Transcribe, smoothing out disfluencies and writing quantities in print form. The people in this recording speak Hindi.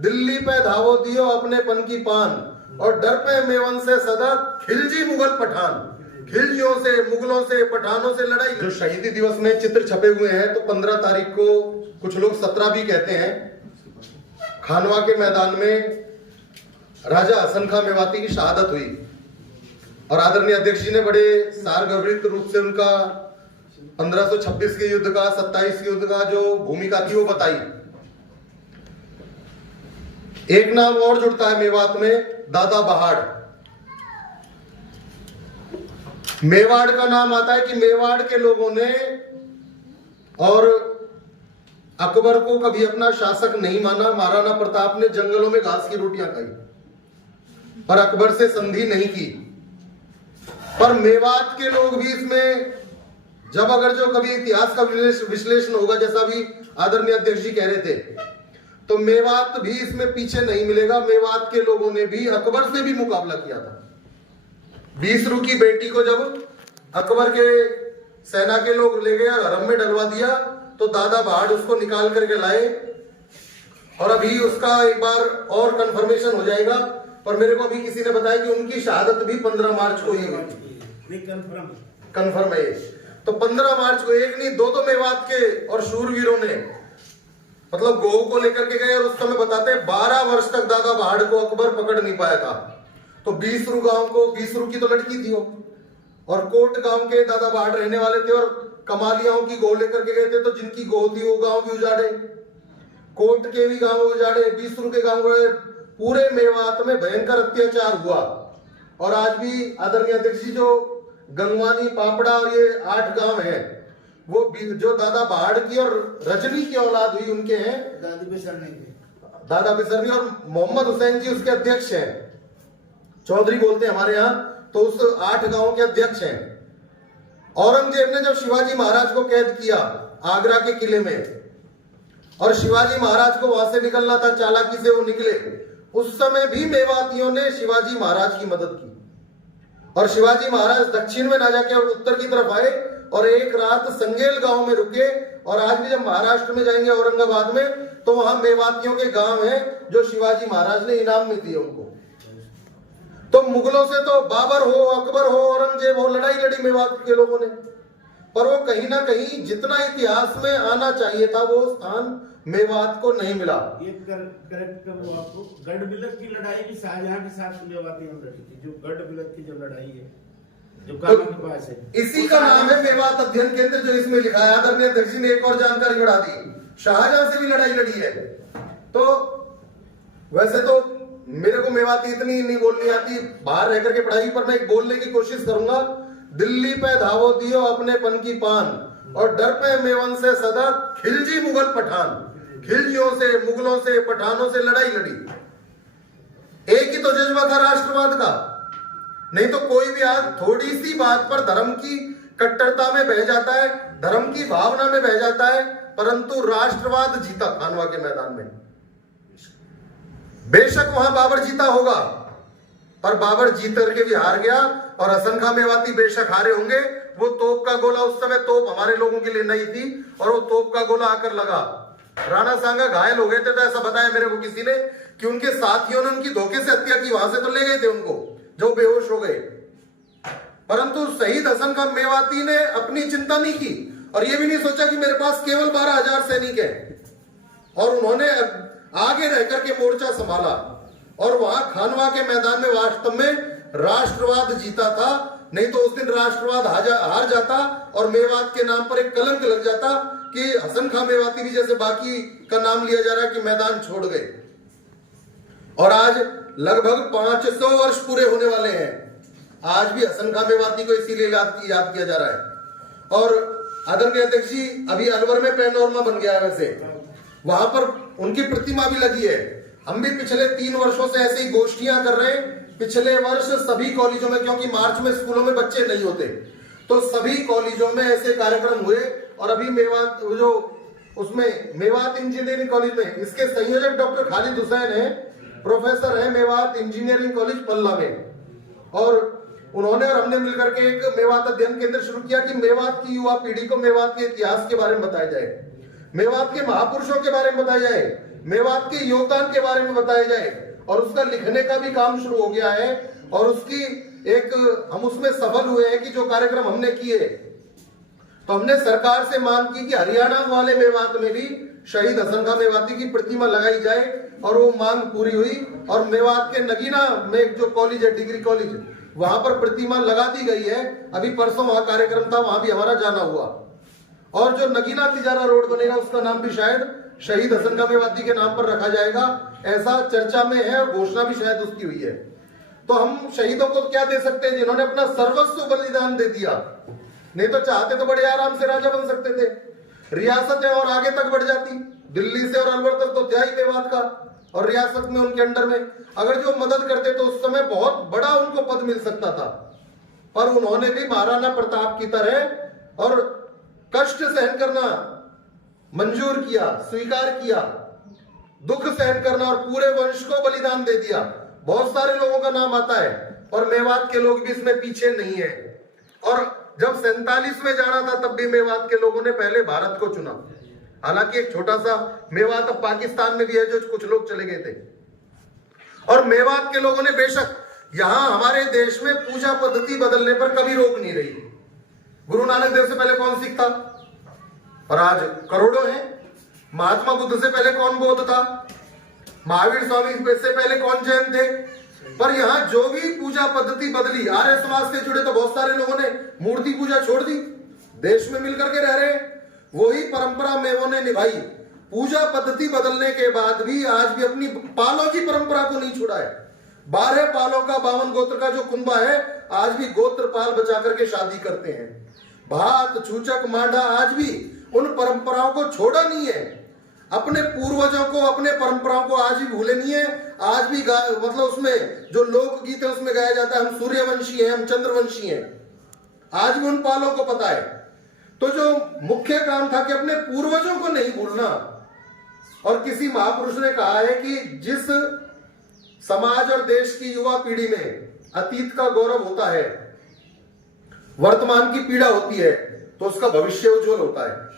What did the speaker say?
दिल्ली पे धावो दियो अपनेपन की पान, और डर पे मेवन से सदा खिलजी मुगल पठान। खिलजियों से, मुगलों से, पठानों से लड़ाई। जो शहीदी दिवस में चित्र छपे हुए हैं, तो 15 तारीख को, कुछ लोग 17 भी कहते हैं, खानवा के मैदान में राजा हसन खां मेवाती की शहादत हुई। और आदरणीय अध्यक्ष जी ने बड़े सारगर्भित रूप से उनका 1526 के युद्ध का, 27 के युद्ध का जो भूमिका थी वो बताई। एक नाम और जुड़ता है मेवात में, दादा बहाड़। मेवाड़ का नाम आता है कि मेवाड़ के लोगों ने और अकबर को कभी अपना शासक नहीं माना। महाराणा प्रताप ने जंगलों में घास की रोटियां खाई, पर अकबर से संधि नहीं की। पर मेवात के लोग भी इसमें, जब अगर जो कभी इतिहास का विश्लेषण होगा, जैसा भी आदरणीय अध्यक्ष जी कह रहे थे, तो मेवात भी इसमें पीछे नहीं मिलेगा। मेवात के लोगों ने भी अकबर से भी मुकाबला किया था। बीसरू की बेटी को जब अकबर के सेना के लोग ले गए और हरम में डलवा दिया, तो दादा बहाड़ उसको निकाल करके लाए। और अभी उसका एक बार और कंफर्मेशन हो जाएगा, पर मेरे को अभी किसी ने बताया कि उनकी शहादत भी 15 मार्च को ही हुई। कंफर्म है ये। तो 15 मार्च को एक नहीं, दो मेवात के और शूरवीरों ने, मतलब गौ को लेकर के गए, और उस समय बताते 12 वर्ष तक दादा बहाड़ को अकबर पकड़ नहीं पाया था। तो बीसरू गांव को, बीसरू की तो लड़की थी वो, और कोट गांव के दादा बहाड़ रहने वाले थे, और कमालियाओं की गौ लेकर के गए थे। तो जिनकी गौ थी वो गांव भी उजाड़े, कोट के भी गांव उजाड़े, बीसरू के गांव, पूरे मेवात में भयंकर अत्याचार हुआ। और आज भी आदरणीय अध्यक्ष जी, जो गंगवानी, पापड़ा और ये 8 गांव हैं, वो जो दादा बहाड़ की और रजनी की औलाद हुई उनके हैं, दादा बिसरनी और मोहम्मद हुसैन जी उसके अध्यक्ष हैं, चौधरी बोलते हैं हमारे यहाँ। तो उस 8 गांवों के अध्यक्ष हैं। औरंगजेब ने जब शिवाजी महाराज को कैद किया आगरा के किले में, और शिवाजी महाराज को वहां से निकलना था, चालाकी से वो निकले, उस समय भी मेवातियों ने शिवाजी महाराज की मदद की। और शिवाजी महाराज दक्षिण में ना जाके और उत्तर की तरफ आए, और एक रात संगेल गांव में रुके। और आज भी जब महाराष्ट्र में जाएंगे औरंगाबाद में, तो वहां मेवातियों के गांव हैं जो शिवाजी महाराज ने इनाम में दिए उनको। तो मुगलों से तो बाबर हो, अकबर हो, औरंगजेब हो, लड़ाई लड़ी मेवात के लोगों ने, पर वो कहीं ना कहीं जितना इतिहास में आना चाहिए था वो स्थान मेवात को नहीं मिला। ये करेक्ट करूं आपको, गढ़बिलक की लड़ाई भी शाहजहां के साथ मेवातियों ने लड़ी थी। जो गढ़बिलक की जो लड़ाई है, जो कानून के पास है, इसी का नाम है मेवात अध्ययन केंद्र, जो इसमें लिखा है। आदरणीय अध्यक्ष जी ने एक और जानकारी बढ़ा दी, शाहजहां से भी लड़ाई लड़ी है। तो वैसे तो मेरे को मेवाती इतनी नहीं बोलनी आती, बाहर रह करके पढ़ाई, पर मैं एक बोलने की कोशिश करूंगा। दिल्ली पे धावो दियो अपनेपन की पान, और डर पे मेवन से सदा खिलजी मुगल पठान। खिलजियों से, मुगलों से, पठानों से लड़ाई लड़ी। एक ही तो जज्बा था राष्ट्रवाद का। नहीं तो कोई भी आज थोड़ी सी बात पर धर्म की कट्टरता में बह जाता है, धर्म की भावना में बह जाता है, परंतु राष्ट्रवाद जीता खानवा के मैदान में। बेशक वहां बाबर जीता होगा, पर बाबर जीत करके भी हार गया। और हसन खां मेवाती बेशक हारे होंगे, वो तोप का गोला, उस समय तोप हमारे लोगों के लिए नहीं थी, और वो तोप का गोला आकर लगा। राणा सांगा घायल हो गए थे, तो ऐसा बताया मेरे को किसी ने कि उनके साथियों ने उनकी धोखे से हत्या की, वहां से तो ले गए थे उनको, जो बेहोश हो गए। परंतु शहीद हसन खां मेवाती ने अपनी चिंता नहीं की, और ये भी नहीं सोचा कि मेरे पास केवल 12,000 सैनिक है, और उन्होंने आगे रह करके मोर्चा संभाला। और वहां खानवा के मैदान में वास्तव में राष्ट्रवाद जीता था। नहीं तो उस दिन राष्ट्रवाद हार जाता, और मेवात के नाम पर एक कलंक लग जाता कि हसन खां मेवाती भी जैसे बाकी का नाम लिया जा रहा है कि मैदान छोड़ गए। और आज लगभग 500 वर्ष पूरे होने वाले हैं, आज भी हसन खां मेवाती को इसीलिए याद किया जा रहा है। और आदरणीय अध्यक्ष जी, अभी अलवर में पैनोरमा बन गया है, वैसे वहां पर उनकी प्रतिमा भी लगी है। हम भी पिछले 3 वर्षों से ऐसे ही गोष्ठियां कर रहे हैं। पिछले वर्ष सभी कॉलेजों में, क्योंकि मार्च में स्कूलों में बच्चे नहीं होते, तो सभी कॉलेजों में ऐसे कार्यक्रम हुए। और अभी मेवात जो उसमें मेवात इंजीनियरिंग कॉलेज में इसके संयोजक डॉक्टर खालिद हुसैन है, प्रोफेसर है मेवात इंजीनियरिंग कॉलेज पल्ला में। और उन्होंने और हमने मिलकर के एक मेवात अध्ययन केंद्र शुरू किया कि मेवात की युवा पीढ़ी को मेवात के इतिहास के बारे में बताया जाए, मेवात के महापुरुषों के बारे में बताया जाए मेवात के योगदान के बारे में बताया जाए, और उसका लिखने का भी काम शुरू हो गया है। और उसकी एक हम उसमें सफल हुए हैं कि जो कार्यक्रम हमने किए, तो हमने सरकार से मांग की कि हरियाणा वाले मेवात में भी शहीद हसन खां मेवाती की प्रतिमा लगाई जाए, और वो मांग पूरी हुई। और मेवात के नगीना में एक जो कॉलेज है, डिग्री कॉलेज, वहां पर प्रतिमा लगा दी गई है। अभी परसों वहां कार्यक्रम था, वहां भी हमारा जाना हुआ। और जो नगीना तिजारा रोड बनेगा उसका नाम भी शायद शहीद हसन खां मेवाती के नाम पर रखा जाएगा, ऐसा चर्चा में है, और घोषणा भी शायद उसकी हुई है। तो हम शहीदों को क्या दे सकते हैं जिन्होंने अपना सर्वस्व बलिदान दे दिया। नहीं तो चाहते तो बड़े आराम से राजा बन सकते थे, रियासतें और आगे तक बढ़ जाती, दिल्ली से और अलवर तक तो था ही मेवात का, और रियासत में उनके अंडर में अगर जो मदद करते तो उस समय बहुत बड़ा उनको पद मिल सकता था। पर उन्होंने भी महाराणा प्रताप की तरह और कष्ट सहन करना मंजूर किया, स्वीकार किया, दुख सहन करना, और पूरे वंश को बलिदान दे दिया। बहुत सारे लोगों का नाम आता है, और मेवात के लोग भी इसमें पीछे नहीं है। और जब 47 में जाना था तब भी मेवात के लोगों ने पहले भारत को चुना। हालांकि एक छोटा सा मेवात अब पाकिस्तान में भी है, जो कुछ लोग चले गए थे। और मेवात के लोगों ने बेशक यहां हमारे देश में पूजा पद्धति बदलने पर कभी रोक नहीं रही। गुरु नानक देव से पहले कौन सिख था, और आज करोड़ों हैं। महात्मा बुद्ध से पहले कौन बौद्ध था, महावीर स्वामी से पहले कौन जैन थे। पर यहाँ जो भी पूजा पद्धति बदली, आर्य समाज से जुड़े तो बहुत सारे लोगों ने मूर्ति पूजा छोड़ दी, देश में मिलकर के रह रहे हैं, वही परंपरा मेवों ने निभाई। पूजा पद्धति बदलने के बाद भी आज भी अपनी पालों की परंपरा को नहीं छोड़ा है। 12 पालों का 52 गोत्र का जो कुंबा है, आज भी गोत्र पाल बचा करके शादी करते हैं। भात छूचक मांडा आज भी उन परंपराओं को छोड़ा नहीं है। अपने पूर्वजों को, अपने परंपराओं को आज भी भूले नहीं है। आज भी मतलब उसमें जो लोकगीत है उसमें गाया जाता है हम सूर्यवंशी हैं, हम चंद्रवंशी हैं। आज भी उन पालों को पता है। तो जो मुख्य काम था कि अपने पूर्वजों को नहीं भूलना। और किसी महापुरुष ने कहा है कि जिस समाज और देश की युवा पीढ़ी में अतीत का गौरव होता है, वर्तमान की पीड़ा होती है, तो उसका भविष्य उज्जवल होता है।